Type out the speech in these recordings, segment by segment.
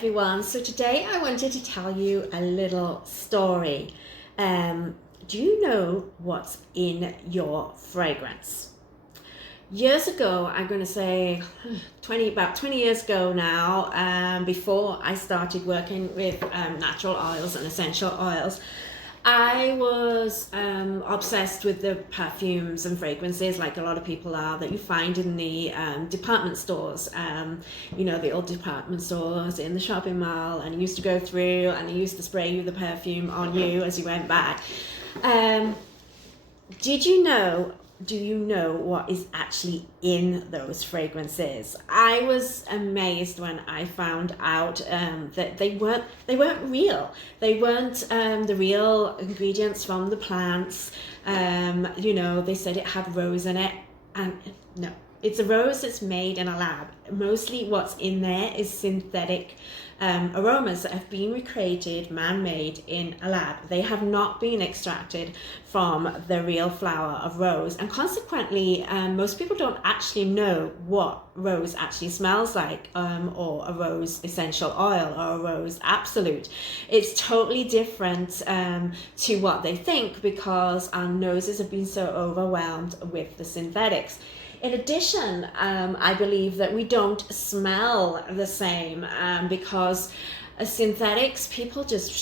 everyone. So today I wanted to tell you a little story. Do you know what's in your fragrance? Years ago, I'm going to say about 20 years ago now, before I started working with natural oils and essential oils, I was obsessed with the perfumes and fragrances, like a lot of people are, that you find in the department stores, the old department stores in the shopping mall, and you used to go through and they used to spray you the perfume on you as you went back. Do you know what is actually in those fragrances? I was amazed when I found out that they weren't real. They weren't the real ingredients from the plants. They said it had rose in it, and no, it's a rose that's made in a lab. Mostly what's in there is synthetic aromas that have been recreated, man-made in a lab. They have not been extracted from the real flower of rose, and consequently most people don't actually know what rose actually smells like, or a rose essential oil or a rose absolute. It's totally different to what they think, because our noses have been so overwhelmed with the synthetics. In addition, I believe that we don't smell the same because synthetics, people just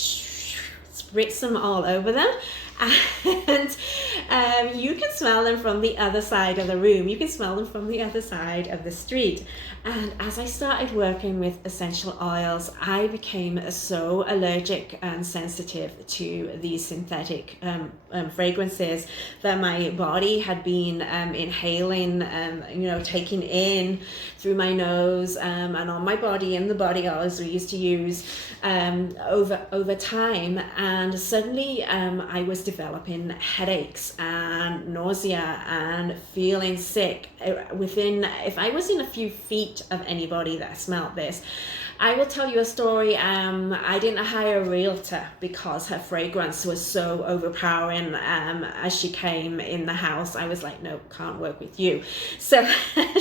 spritz them all over them. And you can smell them from the other side of the room. You can smell them from the other side of the street. And as I started working with essential oils, I became so allergic and sensitive to these synthetic fragrances that my body had been inhaling, taking in through my nose and on my body, and the body oils we used to use over time. And suddenly I was developing headaches and nausea and feeling sick if I was in a few feet of anybody that smelled this. I will tell you a story. I didn't hire a realtor because her fragrance was so overpowering. As she came in the house, I was like, no, can't work with you. So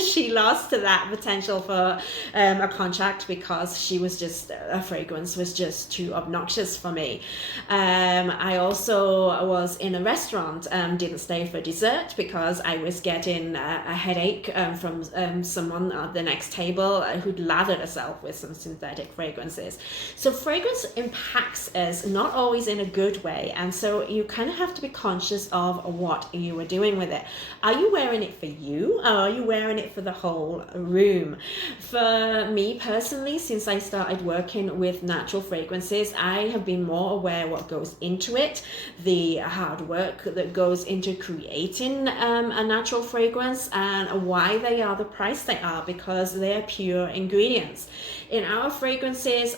she lost to that potential for a contract because her fragrance was just too obnoxious for me. I also was in a restaurant, didn't stay for dessert because I was getting a headache from someone at the next table who'd lathered herself with some synthetic fragrances. So fragrance impacts us, not always in a good way, and so you kind of have to be conscious of what you are doing with it. Are you wearing it for you, or are you wearing it for the whole room? For me personally, since I started working with natural fragrances, I have been more aware what goes into it, the hard work that goes into creating a natural fragrance, and why they are the price they are, because they're pure ingredients. In our fragrances,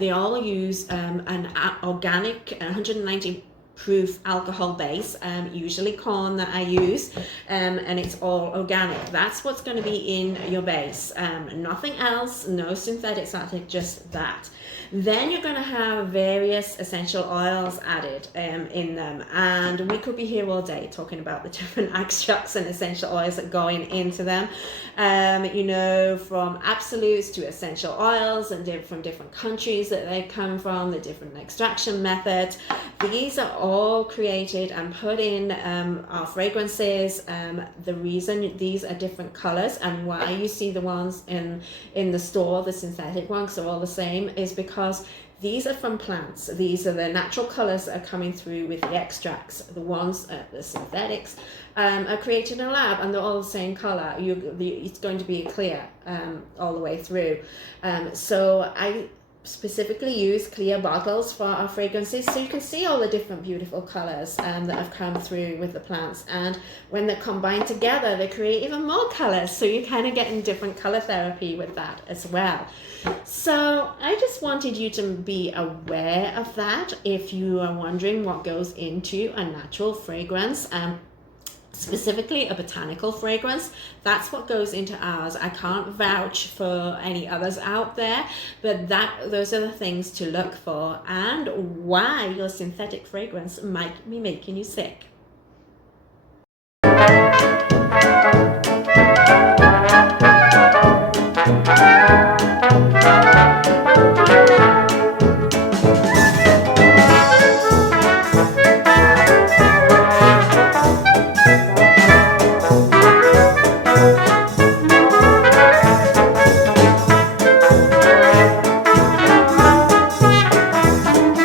they all use an organic 190 proof alcohol base, usually corn that I use, and it's all organic. That's what's going to be in your base, nothing else, no synthetics added, just that. Then you're going to have various essential oils added in them, and we could be here all day talking about the different extracts and essential oils that go into them, from absolutes to essential oils, and from different countries that they come from, the different extraction methods. These are all created and put in our fragrances. The reason these are different colors and why you see the ones in the store, the synthetic ones are all the same, is because these are from plants. These are the natural colors that are coming through with the extracts. The ones, the synthetics, are created in a lab, and they're all the same color. It's going to be clear all the way through. So I specifically use clear bottles for our fragrances, so you can see all the different beautiful colors that have come through with the plants, and when they're combined together they create even more colors, so you're kind of getting different color therapy with that as well. So I just wanted you to be aware of that if you are wondering what goes into a natural fragrance. Specifically a botanical fragrance, that's what goes into ours. I can't vouch for any others out there, but those are the things to look for, and why your synthetic fragrance might be making you sick.